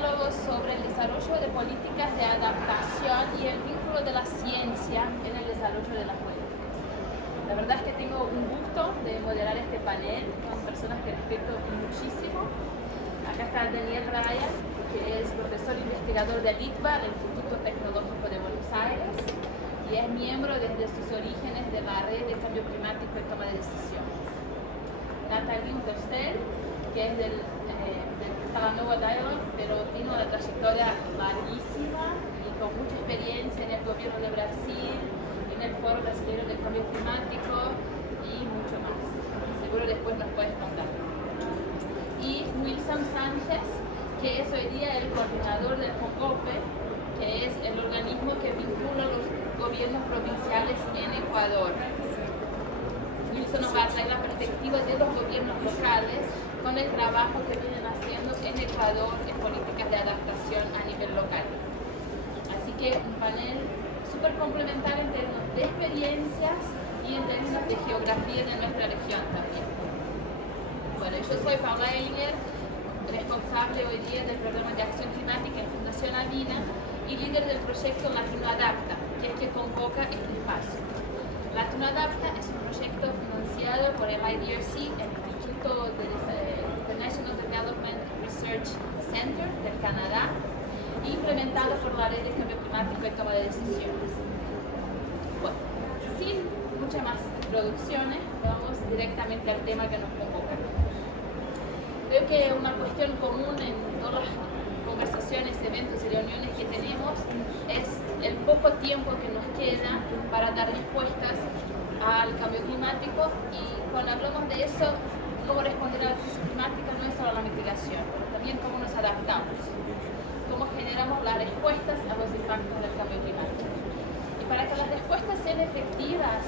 diálogos sobre el desarrollo de políticas de adaptación y el vínculo de la ciencia en el desarrollo de las políticas. La verdad es que tengo un gusto de moderar este panel con personas que respeto muchísimo. Acá está Daniel Ryan, que es profesor investigador del ITBA, del Instituto Tecnológico de Buenos Aires, y es miembro desde sus orígenes de la Red de Cambio Climático y Toma de Decisiones. Nathalie Unterstell, que es del Talanoa Dialogue, pero tiene una trayectoria larguísima y con mucha experiencia en el gobierno de Brasil, en el Foro Brasileño del Cambio Climático y mucho más. Seguro después nos puedes contar. Y Wilson Sánchez, que es hoy día el coordinador del CONGOPE, que es el organismo que vincula los gobiernos provinciales en Ecuador. Wilson nos va a traer la perspectiva de los gobiernos locales con el trabajo que vienen haciendo en Ecuador en políticas de adaptación a nivel local. Así que un panel súper complementario en términos de experiencias y en términos de geografía de nuestra región también. Bueno, yo soy Paula Ellinger, responsable hoy día del programa de acción climática en Fundación Avina y líder del proyecto Latino Adapta, que es que convoca este espacio. Latino Adapta es un proyecto financiado por el IDRC, el Instituto de International Development Research Center del Canadá, e implementado por la Red de Cambio Climático y Toma de Decisiones. Bueno, sin muchas más introducciones, vamos directamente al tema que nos convoca. Creo que una cuestión común en todas las conversaciones, eventos y reuniones que tenemos es el poco tiempo que nos queda para dar respuestas al cambio climático, y cuando hablamos de eso, cómo responder a la crisis climática no es solo la mitigación, pero también cómo nos adaptamos, cómo generamos las respuestas a los impactos del cambio climático. Y para que las respuestas sean efectivas,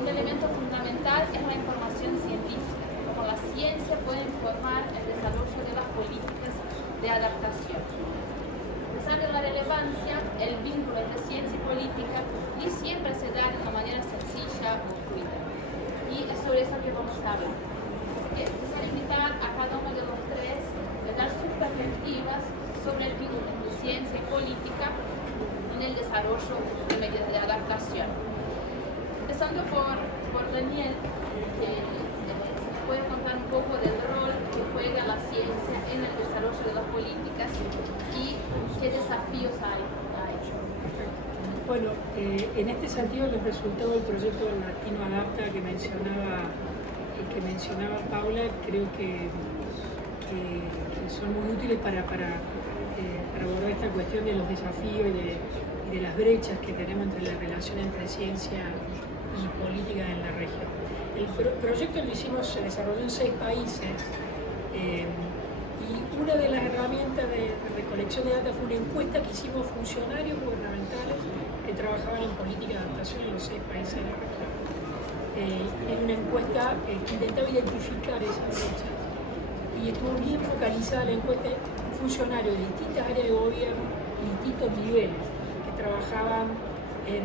un elemento fundamental es la información científica, cómo la ciencia puede informar el desarrollo de las políticas de adaptación. A pesar de la relevancia, el vínculo entre ciencia y política ni siempre se da de una manera sencilla o fluida. Y es sobre eso que vamos a hablar. Así que quisiera invitar a cada uno de los tres a dar sus perspectivas sobre el vínculo entre ciencia y política en el desarrollo de medidas de adaptación. Empezando por Daniel, que nos puede contar un poco del rol que juega la ciencia en el desarrollo de las políticas y qué desafíos hay. Bueno, en este sentido los resultados del proyecto Latino Adapta que mencionaba Paula, creo que son muy útiles para abordar esta cuestión de los desafíos y de las brechas que tenemos entre la relación entre ciencia y política en la región. El proyecto se desarrolló en 6 países y una de las herramientas de recolección de datos fue una encuesta que hicimos funcionarios gubernamentales que trabajaban en política de adaptación en los 6 países de la región. Era una encuesta que intentaba identificar esas brechas y estuvo bien focalizada la encuesta en funcionarios de distintas áreas de gobierno y distintos niveles que trabajaban en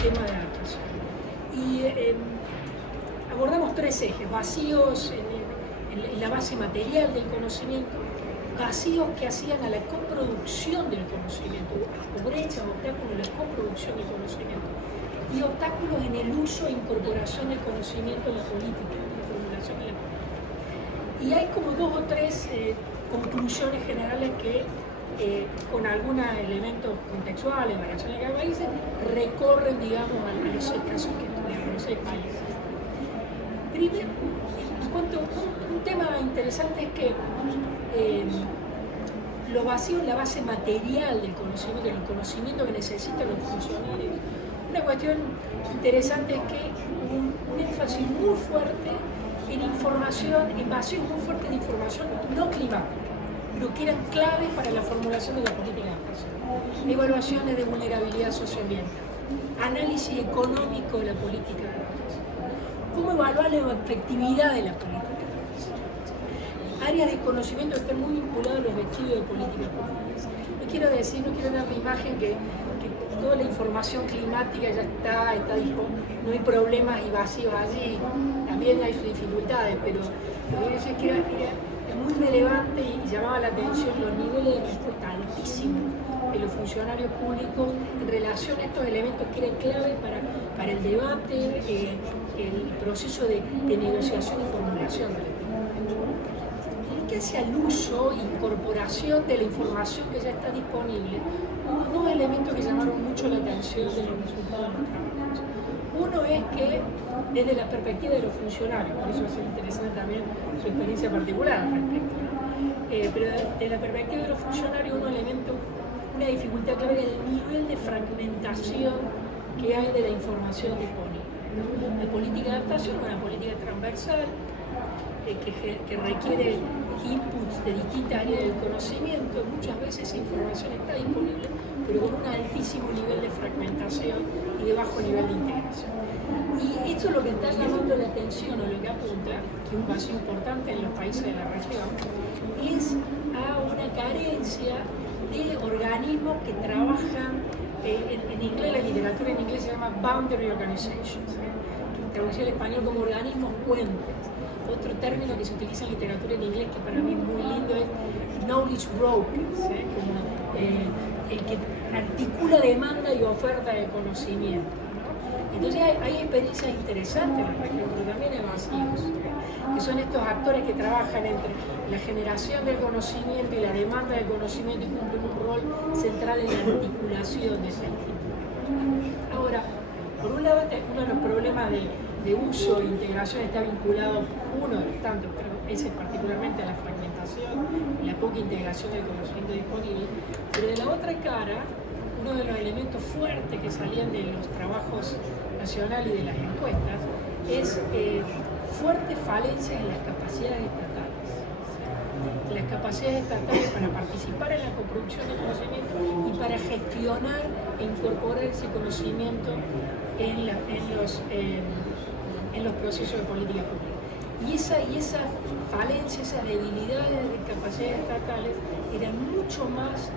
temas de adaptación. Y abordamos 3 ejes: vacíos en la base material del conocimiento, vacíos que hacían a la coproducción del conocimiento, o brechas, obstáculos en la coproducción del conocimiento, y obstáculos en el uso e incorporación del conocimiento en la política, en la formulación de la política. Y hay como 2 o 3 conclusiones generales que, con algunos elementos contextuales, variaciones de cada país, recorren, digamos, a los 6 casos que estudiamos, los 6 países. Primero, un tema interesante es que los vacíos en la base material del conocimiento que necesitan los funcionarios. Una cuestión interesante es que un énfasis muy fuerte en información, en vacíos muy fuertes de información no climática, pero que eran claves para la formulación de la política de adaptación. Evaluaciones de vulnerabilidad socioambiental, análisis económico de la política de adaptación, cómo evaluar la efectividad de la política de adaptación. Áreas de conocimiento que están muy vinculadas a los estudios de política pública. No quiero dar la imagen que toda la información climática ya está disponible, no hay problemas y vacíos allí. También también hay sus dificultades, pero lo que decía es que era muy relevante y llamaba la atención los niveles de respuesta altísimos de los funcionarios públicos en relación a estos elementos que eran clave para el debate, el proceso de negociación y formulación del que hacia el uso e incorporación de la información que ya está disponible. Hubo dos elementos que llamaron mucho la atención de los resultados de los trabajos. Uno es que, desde la perspectiva de los funcionarios, por eso es interesante también su experiencia particular al respecto, ¿no? Pero desde la perspectiva de los funcionarios, una dificultad clave es el nivel de fragmentación que hay de la información disponible, ¿no? La política de adaptación es una política transversal que requiere inputs de distintas áreas del conocimiento. Muchas veces esa información está disponible, pero con un altísimo nivel de fragmentación y de bajo nivel de integración. Y esto es lo que está llamando la atención, o lo que apunta, que es un vacío importante en los países de la región, es a una carencia de organismos que trabajan, en inglés, la literatura en inglés se llama boundary organizations, que traducido al español como organismos puentes. Otro término que se utiliza en literatura en inglés, que para mí es muy lindo, es knowledge brokers, como el que articula demanda y oferta de conocimiento, ¿no? Entonces hay experiencias interesantes en la región, pero también hay vacíos, que son estos actores que trabajan entre la generación del conocimiento y la demanda del conocimiento y cumplen un rol central en la articulación de esa institución. Ahora, por un lado, uno de los problemas de uso e integración está vinculado, uno de los tantos, pero ese particularmente a la fragmentación y la poca integración del conocimiento disponible, pero de la otra cara, uno de los elementos fuertes que salían de los trabajos nacionales y de las encuestas es fuertes falencias en las capacidades estatales. Las capacidades estatales para participar en la coproducción del conocimiento y para gestionar e incorporar ese conocimiento en los procesos de política pública. Y esa falencia, esas debilidades de capacidades estatales eran mucho más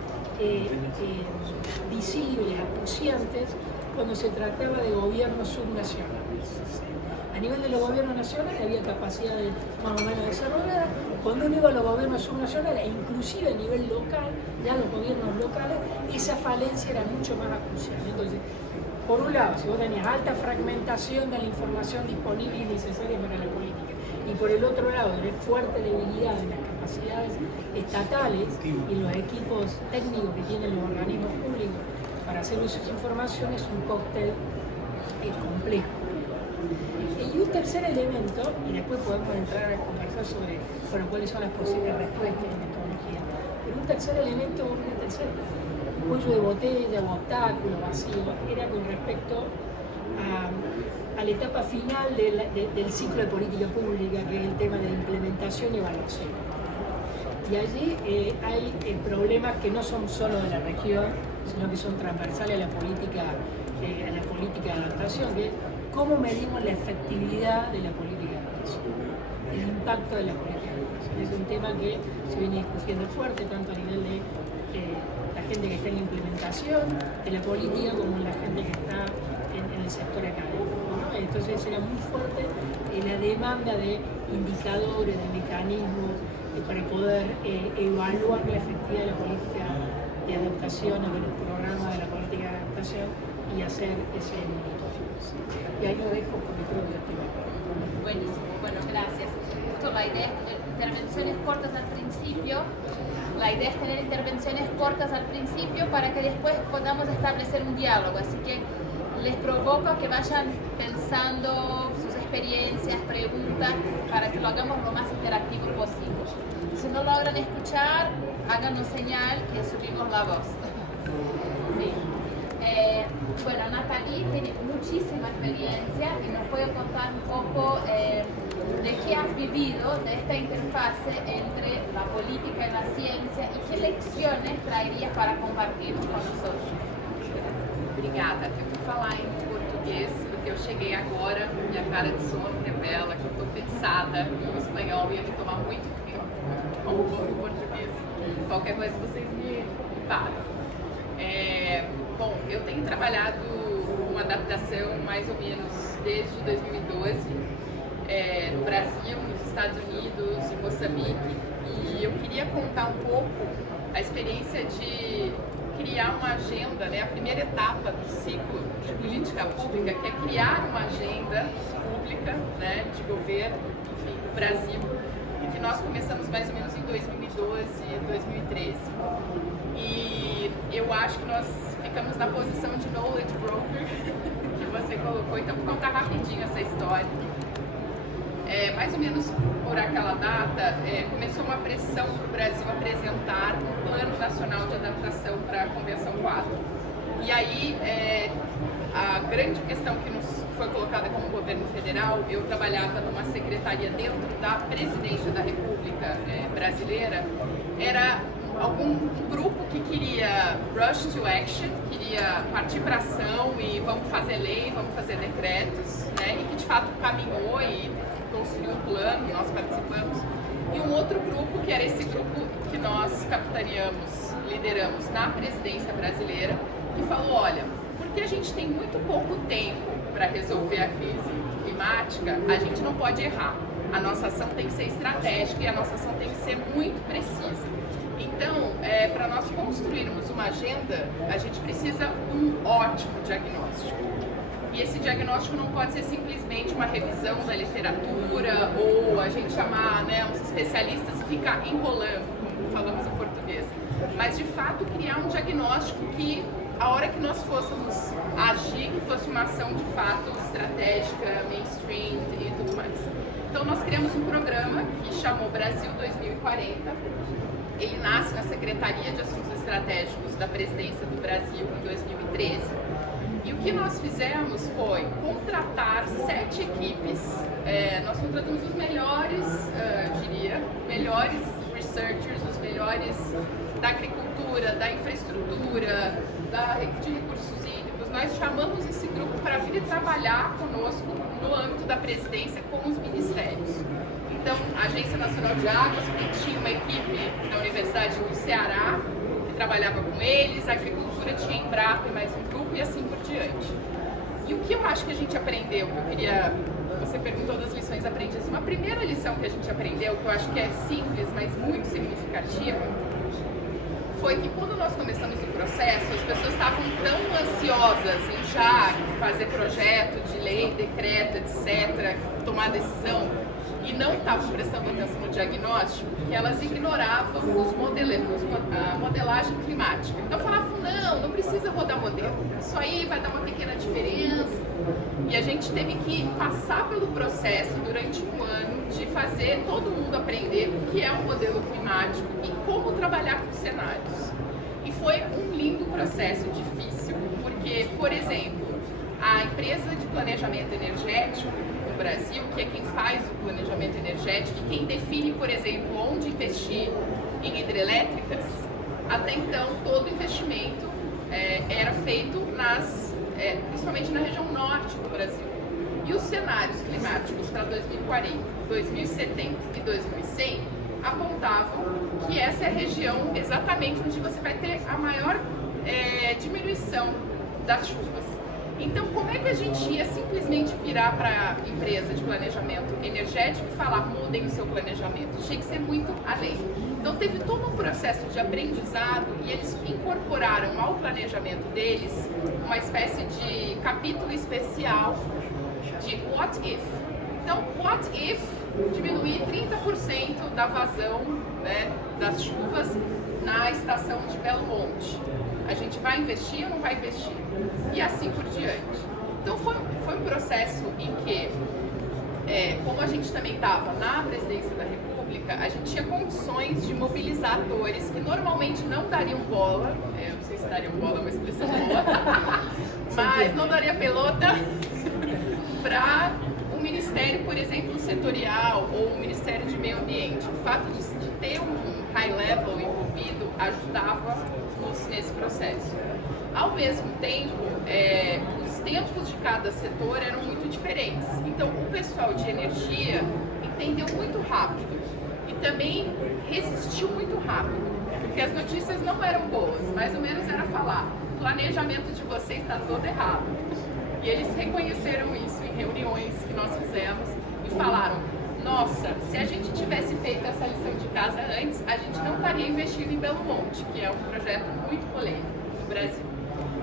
visibles, acuciantes, cuando se trataba de gobiernos subnacionales. A nivel de los gobiernos nacionales había capacidades más o menos desarrolladas. Cuando uno iba a los gobiernos subnacionales, e inclusive a nivel local, ya los gobiernos locales, esa falencia era mucho más acuciante. Entonces, por un lado, si vos tenías alta fragmentación de la información disponible y necesaria para la política, y por el otro lado, tenés fuerte debilidad en las capacidades estatales y los equipos técnicos que tienen los organismos públicos para hacer uso de esa información, es un cóctel complejo. Y un tercer elemento, y después podemos entrar a conversar sobre cuáles son las posibles respuestas en metodología, pero un tercer elemento, un tercer cuello de botella o obstáculo vacío era con respecto a la etapa final del ciclo de política pública, que es el tema de implementación y evaluación. Y allí hay problemas que no son solo de la región, sino que son transversales a la política de adaptación, que es cómo medimos la efectividad de la política de adaptación, el impacto de la política de adaptación. Es un tema que se viene discutiendo fuerte, tanto a nivel de la gente que está en la implementación de la política como la gente que está en el sector académico, ¿no? Entonces era muy fuerte la demanda de indicadores, de mecanismos para poder evaluar la efectividad de la política de adaptación o de los programas de la política de adaptación y hacer ese monitoreo. Y ahí lo dejo porque creo que ya estoy acá. Buenísimo, bueno, gracias. Justo la idea es intervenciones cortas al principio. La idea es tener intervenciones cortas al principio para que después podamos establecer un diálogo. Así que les provoco a que vayan pensando sus experiencias, preguntas, para que lo hagamos lo más interactivo posible. Si no logran escuchar, háganos señal que subimos la voz. Sí. Bueno, Nathalie tiene muchísima experiencia y nos puede contar un poco de qué has vivido de esta interfase entre la política y la ciencia y qué lecciones traerías para compartir con nosotros. Obrigada. Eu vou falar em português porque eu cheguei agora, minha cara de sono revela que eu estou pensada e o espanhol ia me tomar muito tempo. Vamos para o português. Qualquer coisa vocês me param. Bom, eu tenho trabalhado com adaptação mais ou menos desde 2012. no Brasil, nos Estados Unidos, em Moçambique, e eu queria contar um pouco a experiência de criar uma agenda, né, a primeira etapa do ciclo de política pública, que é criar uma agenda pública, né, de governo, enfim, do Brasil, que nós começamos mais ou menos em 2012, 2013. E eu acho que nós ficamos na posição de knowledge broker, que você colocou, então vou contar rapidinho essa história. Mais ou menos por aquela data, começou uma pressão para o Brasil apresentar um Plano Nacional de Adaptação para a Convenção 4. E aí, a grande questão que nos foi colocada como governo federal, eu trabalhava numa secretaria dentro da Presidência da República brasileira, era algum grupo que queria rush to action, queria partir para ação e vamos fazer lei, vamos fazer decretos, né, e que de fato caminhou e construiu um plano, nós participamos, e um outro grupo, que era esse grupo que nós capitaneamos, lideramos na presidência brasileira, que falou, olha, porque a gente tem muito pouco tempo para resolver a crise climática, a gente não pode errar. A nossa ação tem que ser estratégica e a nossa ação tem que ser muito precisa. Então, para nós construirmos uma agenda, a gente precisa de um ótimo diagnóstico. E esse diagnóstico não pode ser simplesmente uma revisão da literatura ou a gente chamar, né, uns especialistas e ficar enrolando, como falamos em português. Mas, de fato, criar um diagnóstico que, a hora que nós fôssemos agir, que fosse uma ação, de fato, estratégica, mainstream e tudo mais. Então, nós criamos um programa que chamou Brasil 2040. Ele nasce na Secretaria de Assuntos Estratégicos da Presidência do Brasil em 2013. E o que nós fizemos foi contratar 7 equipes. Nós contratamos os melhores, melhores researchers, os melhores da agricultura, da infraestrutura, de recursos hídricos. Nós chamamos esse grupo para vir trabalhar conosco no âmbito da presidência com os ministérios. Então, a Agência Nacional de Águas, que tinha uma equipe da Universidade do Ceará, que trabalhava com eles, a agricultura tinha Embrapa e mais um grupo, e assim por diante. E o que eu acho que a gente aprendeu, que eu queria... Você perguntou das lições aprendidas. Uma primeira lição que a gente aprendeu, que eu acho que é simples, mas muito significativa, foi que quando nós começamos o processo, as pessoas estavam tão ansiosas em já fazer projeto de lei, decreto, etc., tomar decisão, e não estavam prestando atenção no diagnóstico, que elas ignoravam a modelagem climática. Então falavam, não precisa rodar modelo, isso aí vai dar uma pequena diferença. E a gente teve que passar pelo processo durante um ano de fazer todo mundo aprender o que é um modelo climático e como trabalhar com cenários. E foi um lindo processo, difícil, porque, por exemplo, a empresa de planejamento energético no Brasil, que é quem faz o planejamento energético e quem define, por exemplo, onde investir em hidrelétricas, até então todo investimento era feito principalmente na região norte do Brasil. E os cenários climáticos para 2040, 2070 e 2100 apontavam que essa é a região exatamente onde você vai ter a maior diminuição das chuvas. Então, como é que a gente ia simplesmente virar para a empresa de planejamento energético e falar, mudem o seu planejamento? Tinha que ser muito além. Então, teve todo um processo de aprendizado e eles incorporaram ao planejamento deles uma espécie de capítulo especial de What If. Então, What If diminuir 30% da vazão, né, das chuvas na estação de Belo Monte? A gente vai investir ou não vai investir? E assim por diante. Então foi um processo em que, como a gente também estava na presidência da República, a gente tinha condições de mobilizar atores que normalmente não dariam bola, eu não sei se dariam bola, é uma expressão boa, mas não daria pelota para o Ministério, por exemplo, setorial ou o Ministério de Meio Ambiente. O fato de ter um high level envolvido ajudava-nos nesse processo. Ao mesmo tempo, os tempos de cada setor eram muito diferentes. Então, o pessoal de energia entendeu muito rápido e também resistiu muito rápido, porque as notícias não eram boas, mais ou menos era falar, o planejamento de vocês está todo errado. E eles reconheceram isso em reuniões que nós fizemos, e falaram: nossa, se a gente tivesse feito essa lição de casa antes, a gente não estaria investindo em Belo Monte, que é um projeto muito polêmico no Brasil.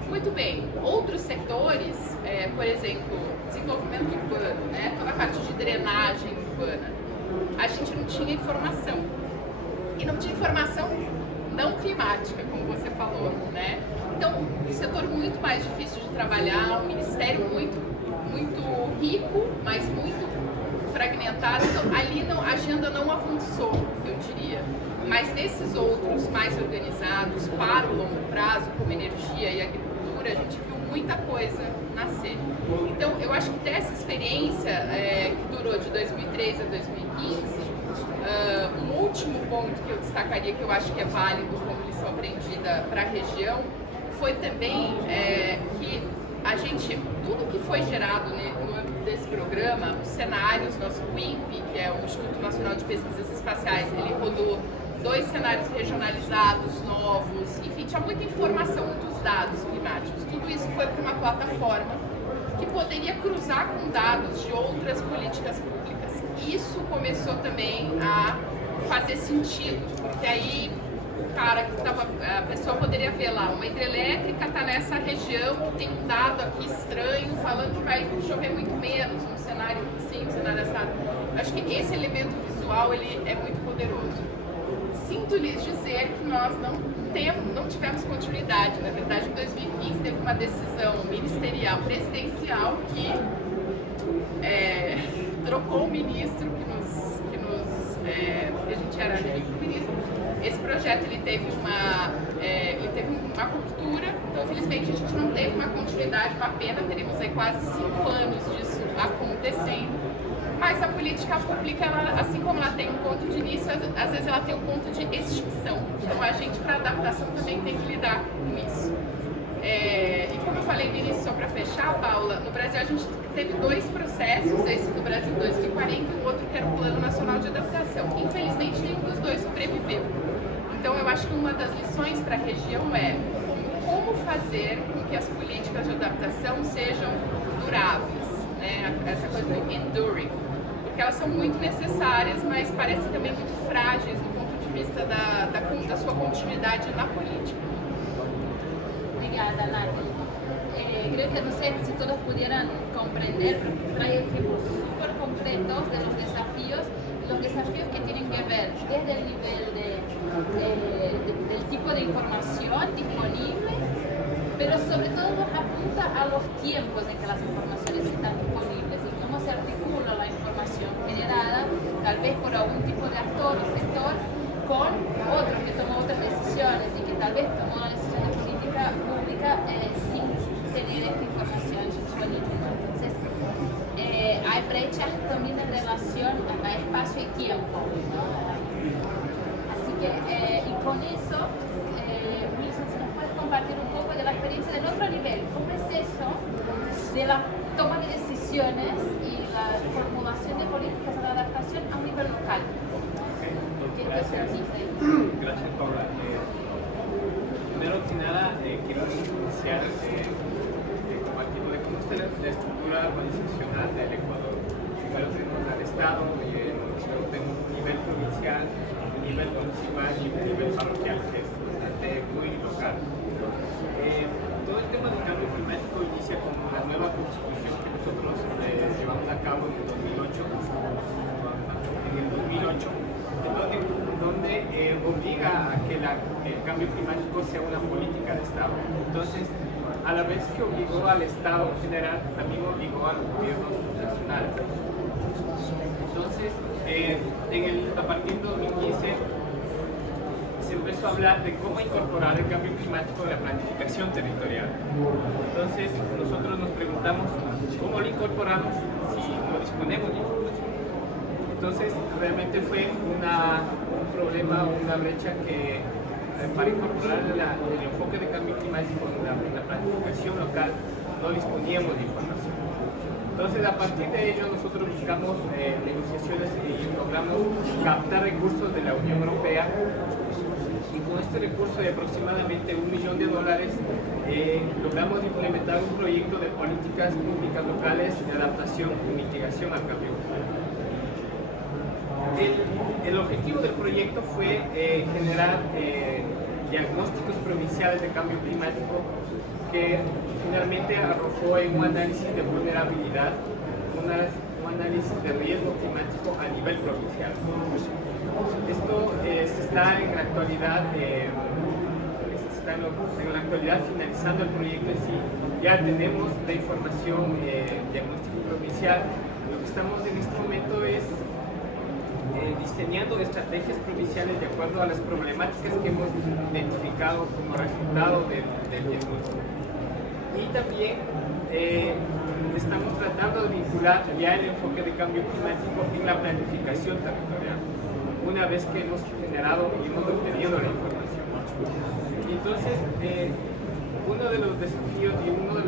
Muito bem, outros setores, por exemplo, desenvolvimento urbano, né, toda a parte de drenagem urbana, a gente não tinha informação. E não tinha informação não climática, como você falou, né? Então, um setor muito mais difícil de trabalhar, um ministério muito rico, mas muito fragmentado. Então, ali a agenda não avançou, eu diria. Mas nesses outros mais organizados, para o longo prazo, como energia e agricultura, a gente viu muita coisa nascer. Então, eu acho que dessa experiência, que durou de 2013 a 2015, um último ponto que eu destacaria, que eu acho que é válido como lição aprendida para a região, foi também que a gente, tudo que foi gerado no âmbito desse programa, os cenários, nosso INPE, que é o Instituto Nacional de Pesquisas Espaciais, ele rodou 2 cenários regionalizados, novos, enfim, tinha muita informação dos dados climáticos. Tudo isso foi para uma plataforma que poderia cruzar com dados de outras políticas públicas. Isso começou também a fazer sentido, porque aí a pessoa poderia ver lá, uma hidrelétrica está nessa região que tem um dado aqui estranho, falando que vai chover muito menos, um cenário assim, um cenário assado. Acho que esse elemento visual ele é muito poderoso. Sinto-lhes dizer que nós não tivemos continuidade. Na verdade, em 2015 teve uma decisão ministerial, presidencial, que trocou o ministro porque a gente era amigo do ministro. Esse projeto ele teve uma ruptura, então infelizmente a gente não teve uma continuidade, uma pena, teríamos aí quase 5 anos disso acontecendo. Mas a política pública, assim como ela tem um ponto de início, às vezes ela tem um ponto de extinção. Então a gente, para adaptação, também tem que lidar com isso. E como eu falei no início, só para fechar, Paula, no Brasil a gente teve 2 processos, esse do Brasil 2040 e o outro que era o Plano Nacional de Adaptação. Infelizmente, nenhum dos 2 sobreviveu. Então eu acho que uma das lições para a região é como fazer com que as políticas de adaptação sejam duráveis, né? Essa coisa do enduring, porque elas são muito necessárias, mas parecem também muito frágeis do ponto de vista da sua continuidade na política. Obrigada, Nati. Creo que no sé si todos pudieran comprender, trae ejemplos súper concretos de los desafíos que tienen que ver desde el nivel del tipo de información disponible, pero sobre todo apunta a los tiempos en que las informaciones están disponibles y cómo se articula la información generada, tal vez por algún tipo de actor o sector, con otro que toma otras decisiones y que tal vez tomó una decisión de política pública sin tener esta información disponible. Entonces, hay brechas también en relación a espacio y tiempo, ¿no? Así que, y con eso, Wilson, si nos puedes compartir un poco de la experiencia del otro nivel, ¿cómo es eso de la toma de decisiones y la formulación de políticas de adaptación a un nivel local? Gracias, Paula. Primero que nada, quiero iniciar compartiendo de cómo está la estructura organizacional del Ecuador. Primero tenemos al Estado, luego tenemos un nivel provincial, un nivel municipal y un nivel parroquial, que es muy local. Todo el tema del cambio climático inicia con la nueva constitución que nosotros llevamos a cabo en el 2008, donde obliga a que el cambio climático sea una política de Estado. Entonces, a la vez que obligó al Estado en general, también obligó a los gobiernos nacionales. Entonces, a partir de 2015, se empezó a hablar de cómo incorporar el cambio climático en la planificación territorial. Entonces, nosotros nos preguntamos cómo lo incorporamos si no disponemos de información. Entonces, realmente fue un problema, una brecha que para incorporar el enfoque de cambio climático en la planificación local no disponíamos de información. Entonces, a partir de ello, nosotros buscamos negociaciones y logramos captar recursos de la Unión Europea. Y con este recurso de aproximadamente $1 millón, logramos implementar un proyecto de políticas públicas locales de adaptación y mitigación al cambio climático. el objetivo del proyecto fue generar diagnósticos provinciales de cambio climático que finalmente arrojó en un análisis de vulnerabilidad, un análisis de riesgo climático a nivel provincial. Esto se está en la actualidad finalizando el proyecto en sí. Ya tenemos la información diagnóstico provincial. Lo que estamos en este momento es diseñando estrategias provinciales de acuerdo a las problemáticas que hemos identificado como resultado del diagnóstico. Y también estamos tratando de vincular ya el enfoque de cambio climático en la planificación territorial, una vez que hemos generado y hemos obtenido la información. Entonces, uno de los desafíos y uno de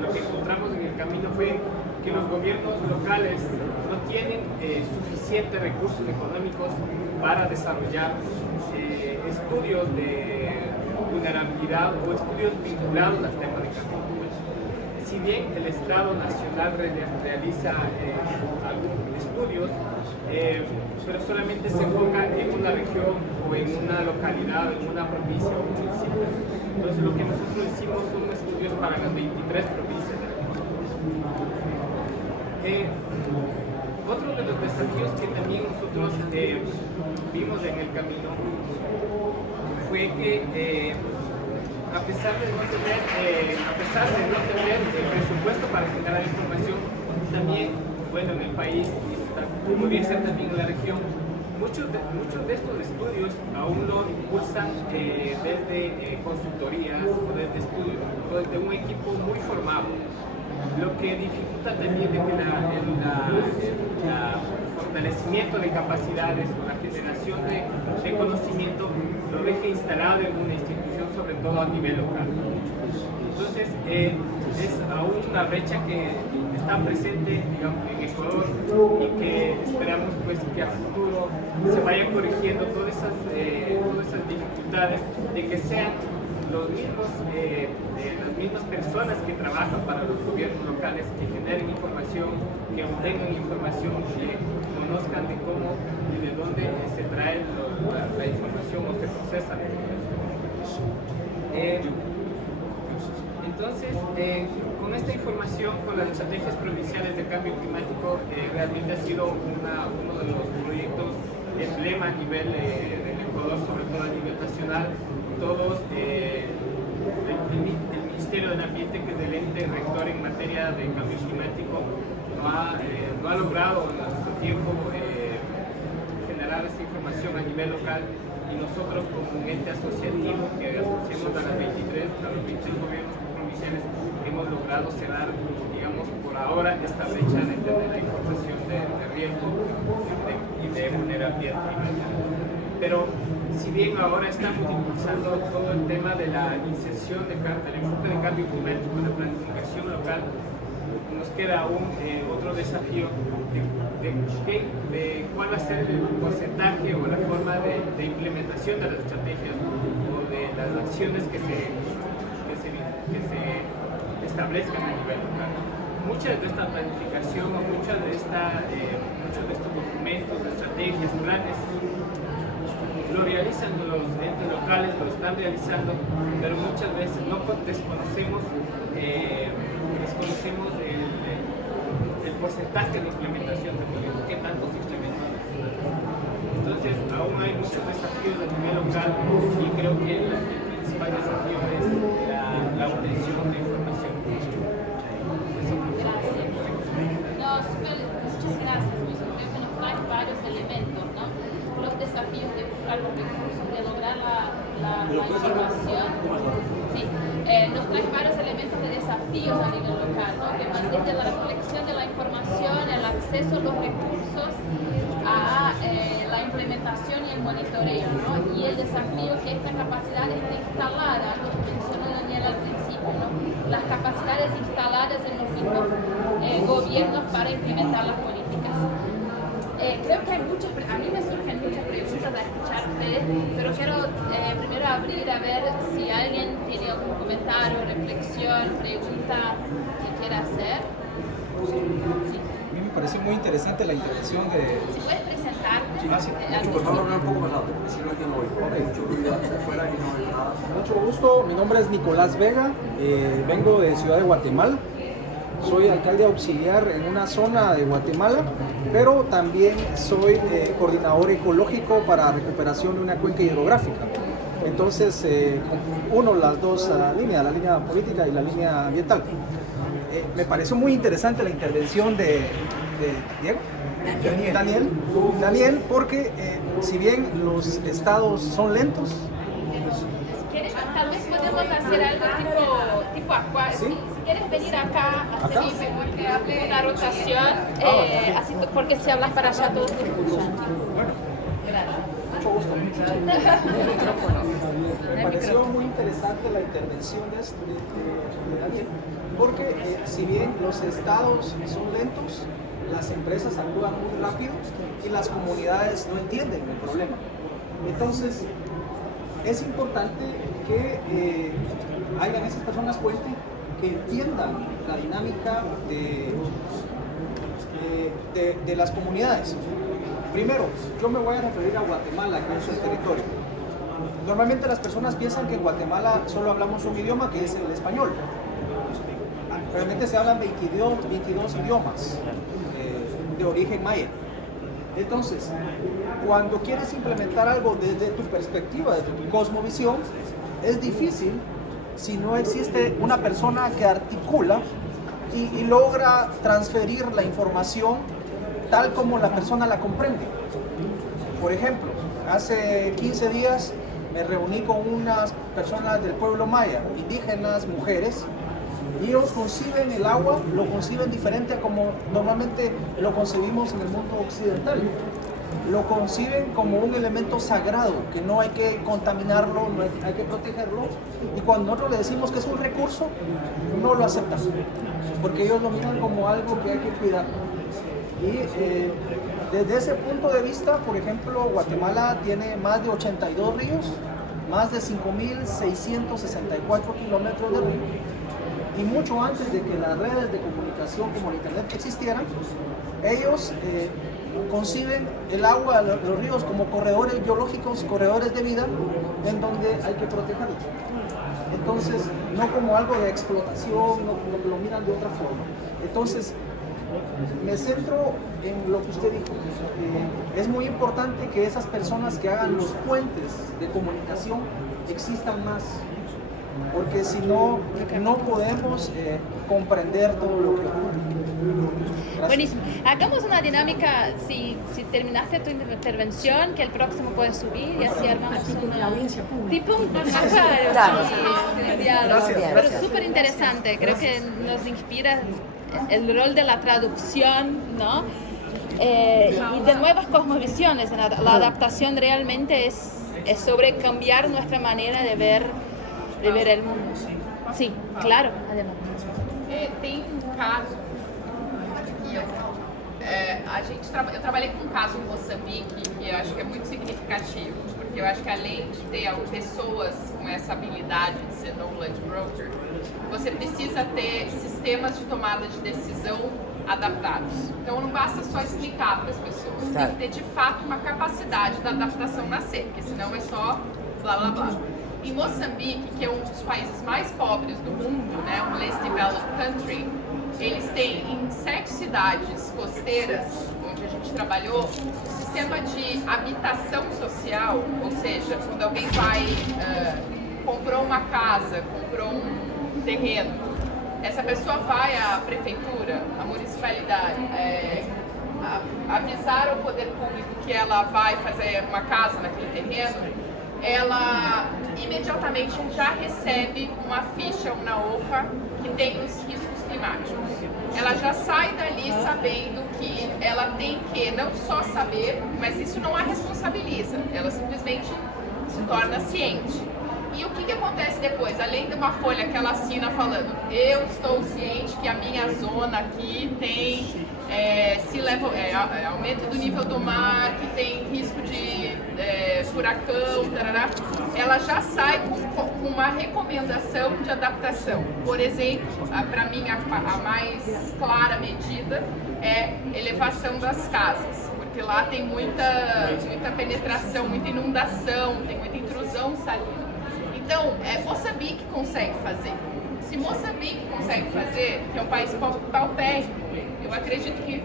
lo que encontramos en el camino fue que los gobiernos locales no tienen suficientes recursos económicos para desarrollar estudios de vulnerabilidad o estudios vinculados al tema de cambio climático. Si bien el Estado Nacional realiza algunos estudios, pero solamente se enfoca en una región o en una localidad, en una provincia o un municipio. Entonces lo que nosotros hicimos son estudios para las 23 provincias de la región. Otro de los desafíos que también nosotros vimos en el camino fue que a pesar de no tener el presupuesto para generar información, también, bueno, en el país, y podría ser también en la región, muchos de estos estudios aún lo impulsan desde consultorías o desde un equipo muy formado, lo que dificulta también de que el fortalecimiento de capacidades o la generación de conocimiento lo deje instalado en una institución, sobre todo a nivel local. Entonces, es aún una brecha que está presente, digamos, en Ecuador y que esperamos pues que a futuro se vayan corrigiendo todas esas dificultades de que sean las mismas personas que trabajan para los gobiernos locales que generen información, que obtengan información, que conozcan de cómo y de dónde se trae la información o se procesa la información. Entonces, con esta información, con las estrategias provinciales de cambio climático, realmente ha sido uno de los proyectos emblema a nivel del Ecuador, sobre todo a nivel nacional. Todos, el Ministerio del Ambiente, que es el ente rector en materia de cambio climático, no ha logrado en su tiempo generar esta información a nivel local, y nosotros como un ente asociativo que asociamos a los 23 gobiernos provinciales hemos logrado cerrar, digamos, por ahora esta brecha de tener la información de riesgo y de vulnerabilidad climática. Pero si bien ahora estamos impulsando todo el tema de la inserción del enfoque de cambio climático en la planificación local, nos queda aún otro desafío de cuál va a ser el porcentaje o la forma de implementación de las estrategias o de las acciones que se establezcan a nivel local. Mucha de esta planificación o muchos de estos documentos, estrategias, planes, lo realizan los entes locales, lo están realizando, pero muchas veces desconocemos el porcentaje de implementación de proyectos, qué tanto se implementa. Entonces, aún hay muchos desafíos a nivel local y creo que el principal desafío es la obtención de información. Muchas gracias, Luis. Creo que nos trae varios elementos, ¿no? Los desafíos de buscar los recursos, de lograr la información. Sí, nos trae varios elementos de desafíos a nivel local, ¿no? Que van desde la recolección de la información, el acceso a los recursos, a la implementación y el monitoreo, ¿no? Y el desafío que esta capacidad esté instalada, lo que mencionó Daniel al principio, ¿no? Las capacidades instaladas en los mismos gobiernos para implementar las políticas. Creo que a mí me surgen muchas preguntas a escuchar ustedes, pero quiero primero abrir a ver si alguien tiene algún comentario, reflexión, pregunta que quiera hacer. Sí. A mí me pareció muy interesante la intervención de... Si puedes presentarte. Por favor, hablar un poco más alto, porque si no aquí no oigo. Hay mucho ruido hacia afuera y no oigo nada. Mucho gusto, mi nombre es Nicolás Vega, vengo de Ciudad de Guatemala. Soy alcalde auxiliar en una zona de Guatemala, pero también soy coordinador ecológico para recuperación de una cuenca hidrográfica. Entonces, uno las dos líneas, la línea política y la línea ambiental. Me pareció muy interesante la intervención de Diego. Daniel, porque si bien los estados son lentos, ¿Quieres? Tal vez podemos hacer algo tipo acuario. ¿Sí? Si quieres venir acá a hacer una rotación, así, porque si hablas para allá todos te escuchan. Gracias. mucho gusto. Me pareció muy interesante la intervención de Daniel, porque si bien los estados son lentos, las empresas actúan muy rápido y las comunidades no entienden el problema. Entonces, es importante que hayan esas personas puente que entiendan la dinámica de las comunidades. Primero, yo me voy a referir a Guatemala, que es el territorio. Normalmente las personas piensan que en Guatemala solo hablamos un idioma, que es el español. Realmente se hablan 22 idiomas de origen maya. Entonces, cuando quieres implementar algo desde tu perspectiva, desde tu cosmovisión, es difícil si no existe una persona que articula y logra transferir la información tal como la persona la comprende. Por ejemplo, hace 15 días me reuní con unas personas del pueblo maya, indígenas, mujeres, y ellos conciben el agua, lo conciben diferente a como normalmente lo concebimos en el mundo occidental. Lo conciben como un elemento sagrado, que no hay que contaminarlo, no hay que protegerlo, y cuando nosotros le decimos que es un recurso, no lo aceptan, porque ellos lo miran como algo que hay que cuidar. Y desde ese punto de vista, por ejemplo, Guatemala tiene más de 82 ríos, más de 5.664 kilómetros de río, y mucho antes de que las redes de comunicación como el internet existieran, ellos conciben el agua, los ríos como corredores biológicos, corredores de vida, en donde hay que protegerlos. Entonces, no como algo de explotación, no lo miran de otra forma. Entonces, me centro en lo que usted dijo. Es muy importante que esas personas que hagan los puentes de comunicación existan más, porque si no, no podemos comprender todo lo que ocurre. Gracias. Buenísimo. Hagamos una dinámica, si terminaste tu intervención, que el próximo puede subir y así armamos una audiencia pública. Tipo un diálogo. Gracias. Pero súper interesante, creo que nos inspira el rol de la traducción, ¿no? Y de nuevas cosmovisiones. La adaptación realmente es sobre cambiar nuestra manera de ver el mundo. Sí, claro, además. Tem caso aqui, eu trabalhei com um caso em Moçambique que eu acho que é muito significativo, porque eu acho que além de ter pessoas com essa habilidade de ser knowledge broker, você precisa ter sistemas de tomada de decisão adaptados. Então não basta só explicar para as pessoas, tem que ter de fato uma capacidade da adaptação nascer, porque senão é só blá blá blá. Em Moçambique, que é um dos países mais pobres do mundo, né, um less developed country, eles têm em 7 cidades costeiras, onde a gente trabalhou, um sistema de habitação social, ou seja, quando alguém vai, comprou uma casa, comprou um terreno, essa pessoa vai à prefeitura, à municipalidade, avisar ao poder público que ela vai fazer uma casa naquele terreno, ela imediatamente já recebe uma ficha, uma hoja que tem os riscos climáticos. Ela já sai dali sabendo que ela tem que não só saber, mas isso não a responsabiliza, ela simplesmente se torna ciente. E o que acontece depois? Além de uma folha que ela assina falando, eu estou ciente que a minha zona aqui tem aumento do nível do mar, que tem risco de furacão, tarará, ela já sai com uma recomendação de adaptação. Por exemplo, para mim a mais clara medida é elevação das casas, porque lá tem muita penetração, muita inundação, tem muita intrusão salina. Então, Moçambique consegue fazer. Se Moçambique consegue fazer, que é um país paupérrimo, eu acredito que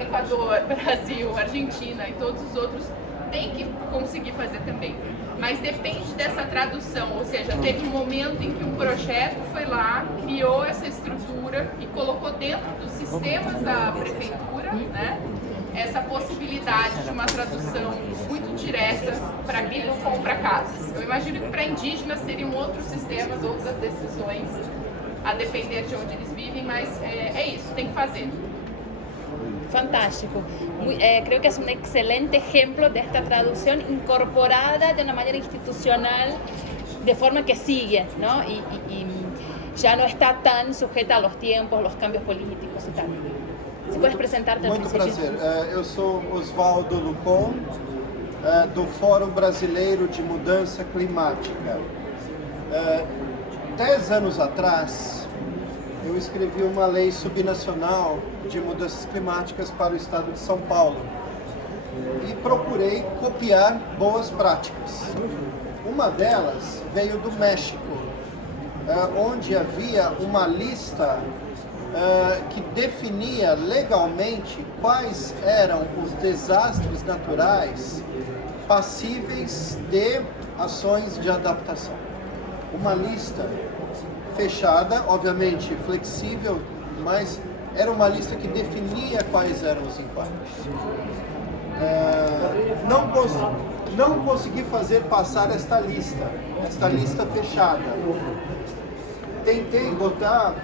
Equador, Brasil, Argentina e todos os outros têm que conseguir fazer também. Mas depende dessa tradução, ou seja, teve um momento em que um projeto foi lá, criou essa estrutura e colocou dentro dos sistemas da prefeitura, né, essa possibilidade de uma tradução muito direta para quem não compra casas. Eu imagino que para indígenas seriam outros sistemas, outras decisões, a depender de onde eles vivem, mas é isso, tem que fazer. Fantástico. Creo que es un excelente ejemplo de esta traducción incorporada de una manera institucional, de forma que sigue, ¿no? Y ya no está tan sujeta a los tiempos, los cambios políticos y tal. ¿Se puedes presentarte? Muito prazer. Eu sou Oswaldo Lucon, do Fórum Brasileiro de Mudança Climática. 10 anos atrás, eu escrevi uma lei subnacional de mudanças climáticas para o estado de São Paulo e procurei copiar boas práticas. Uma delas veio do México, onde havia uma lista que definia legalmente quais eram os desastres naturais passíveis de ações de adaptação. Uma lista fechada, obviamente flexível, mas era uma lista que definia quais eram os impactos. Não consegui fazer passar esta lista fechada. Tentei botar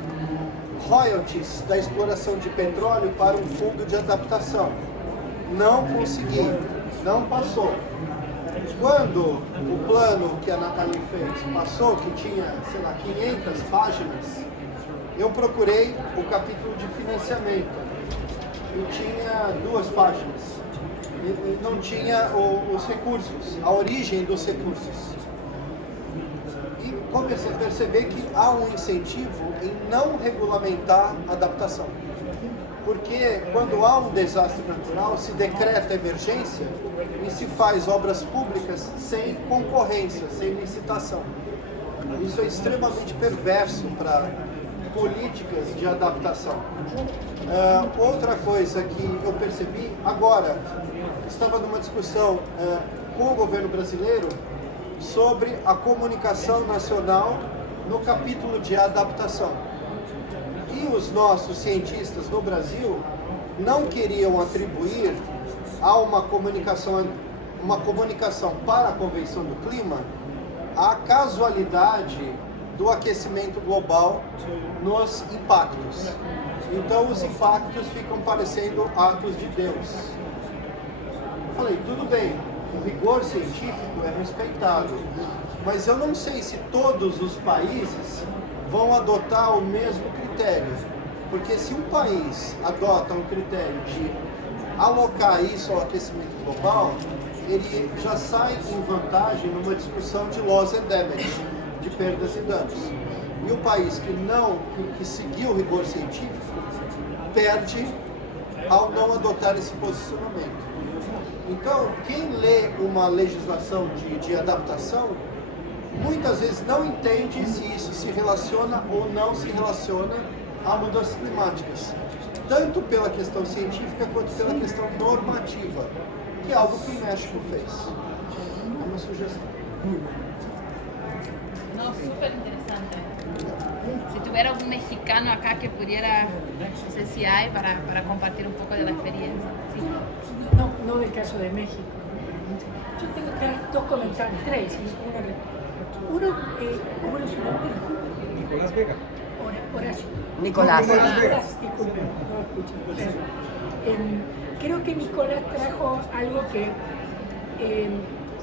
royalties da exploração de petróleo para um fundo de adaptação. Não consegui, não passou. Quando o plano que a Nathalie fez passou, que tinha, sei lá, 500 páginas, eu procurei o capítulo de financiamento e tinha 2 páginas. E não tinha os recursos, a origem dos recursos. E comecei a perceber que há um incentivo em não regulamentar a adaptação. Porque quando há um desastre natural, se decreta emergência e se faz obras públicas sem concorrência, sem licitação. Isso é extremamente perverso para políticas de adaptação. Outra coisa que eu percebi agora, estava numa discussão com o governo brasileiro sobre a comunicação nacional no capítulo de adaptação. E os nossos cientistas no Brasil não queriam atribuir a uma comunicação para a Convenção do Clima a casualidade do aquecimento global nos impactos. Então os impactos ficam parecendo atos de Deus. Falei, tudo bem, o rigor científico é respeitado, mas eu não sei se todos os países vão adotar o mesmo critério, porque se um país adota um critério de alocar isso ao aquecimento global, ele já sai em vantagem numa discussão de loss and damage, de perdas e danos. E o país que seguiu o rigor científico perde ao não adotar esse posicionamento. Então, quem lê uma legislação de adaptação, muitas vezes não entende se isso se relaciona ou não se relaciona a mudanças climáticas, tanto pela questão científica quanto pela questão normativa, que é algo que o México fez. É uma sugestão. No, súper interesante. Si tuviera algún mexicano acá que pudiera, no sé si hay, para compartir un poco de la experiencia. Sí. No del caso de México. Yo tengo 2 comentarios, 3. Uno, ¿cómo era su nombre? Nicolás Vega. Horacio. Nicolás. Disculpe, no escucho. Creo que Nicolás trajo algo que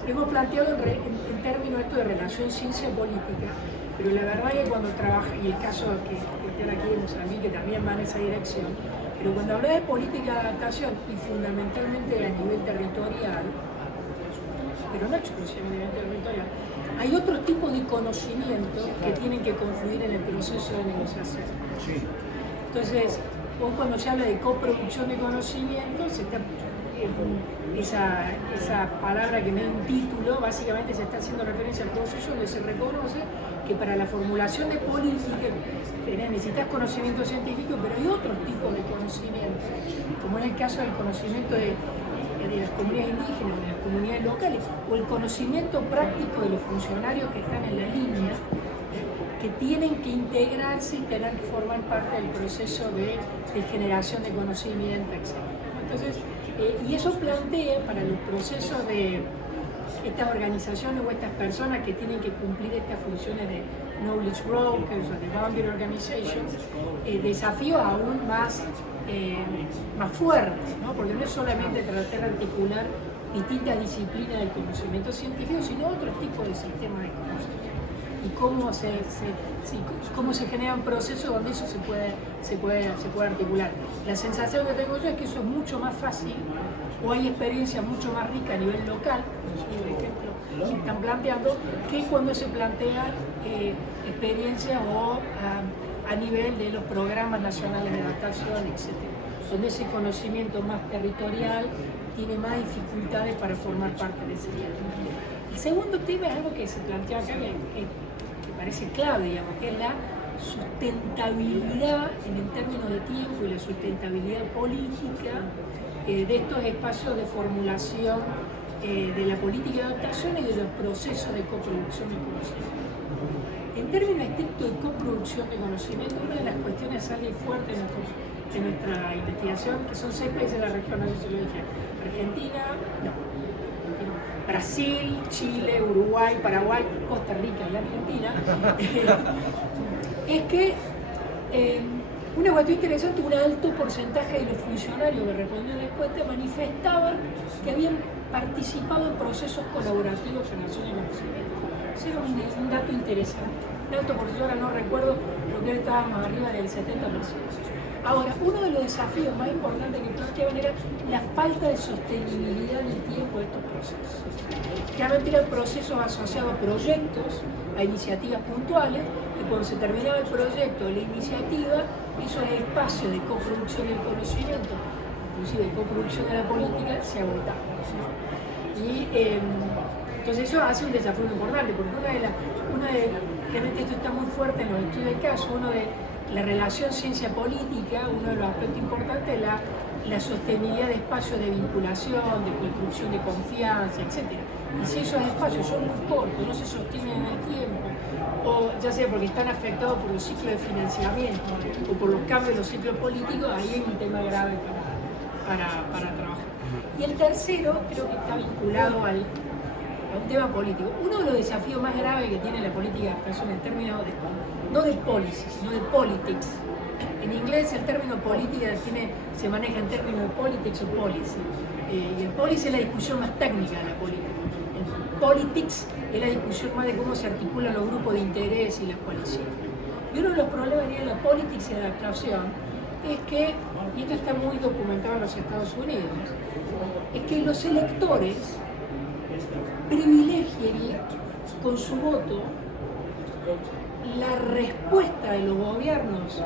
hemos planteado en términos de esto de relación ciencia-política, pero la verdad es que cuando trabaja, y el caso que plantean aquí en Mozambique también va en esa dirección, Pero cuando hablas de política de adaptación y fundamentalmente a nivel territorial, pero no exclusivamente a nivel territorial, hay otros tipos de conocimientos que tienen que confluir en el proceso de negociación. Entonces, hoy cuando se habla de coproducción de conocimiento, esa palabra que me da un título, básicamente se está haciendo referencia al proceso donde se reconoce que para la formulación de política necesitas conocimiento científico, pero hay otros tipos de conocimiento, como en el caso del conocimiento de las comunidades indígenas, de las comunidades locales, o el conocimiento práctico de los funcionarios que están en la línea, que tienen que integrarse y tener que formar parte del proceso de generación de conocimiento, etc. Entonces, y eso plantea para los procesos de estas organizaciones o estas personas que tienen que cumplir estas funciones de knowledge brokers o de boundary organizations, desafíos aún más fuertes, ¿no? Porque no es solamente tratar de articular distintas disciplinas del conocimiento científico, sino otros tipos de sistemas de conocimiento. Y cómo se generan procesos donde eso se puede articular. La sensación que tengo yo es que eso es mucho más fácil, o hay experiencias mucho más ricas a nivel local, por ejemplo, que están planteando, que cuando se plantean experiencias o a nivel de los programas nacionales de adaptación, etc., donde ese conocimiento más territorial tiene más dificultades para formar parte de ese tema. El segundo tema es algo que se plantea acá, que parece clave, digamos, que es la sustentabilidad en términos de tiempo y la sustentabilidad política de estos espacios de formulación de la política de adaptación y de los procesos de coproducción de conocimiento. En términos estrictos de coproducción de conocimiento, una de las cuestiones sale fuerte de nuestra investigación, que son 6 países de la región, no sé si lo dije, Argentina, Brasil, Chile, Uruguay, Paraguay, Costa Rica y Argentina, es que una cuestión interesante, un alto porcentaje de los funcionarios que respondían a la encuesta manifestaban que habían participado en procesos colaborativos de generación de conocimiento. Ese era un dato interesante. Un alto porcentaje, ahora no recuerdo, pero que estábamos arriba del 70%. Ahora, uno de los desafíos más importantes que planteaban era la falta de sostenibilidad en el tiempo de estos procesos. Realmente eran procesos asociados a proyectos, a iniciativas puntuales, que cuando se terminaba el proyecto o la iniciativa, esos espacios de coproducción del conocimiento, inclusive de coproducción de la política, se agotaban, ¿no? Y entonces eso hace un desafío importante, porque realmente esto está muy fuerte en los estudios de caso, la relación ciencia-política, uno de los aspectos importantes es la sostenibilidad de espacios de vinculación, de construcción de confianza, etc. Y si esos espacios son muy cortos, no se sostienen en el tiempo, o ya sea porque están afectados por los ciclos de financiamiento o por los cambios de los ciclos políticos, ahí hay un tema grave para trabajar. Y el tercero creo que está vinculado a un tema político. Uno de los desafíos más graves que tiene la política de adaptación en términos no de policy, sino de politics. En inglés el término política se maneja en términos de politics o policy. Y el policy es la discusión más técnica de la política. El politics es la discusión más de cómo se articulan los grupos de interés y las coaliciones. Y uno de los problemas de la politics y de adaptación es que, y esto está muy documentado en los Estados Unidos, es que los electores privilegien con su voto la respuesta de los gobiernos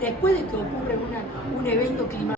después de que ocurre un evento climático.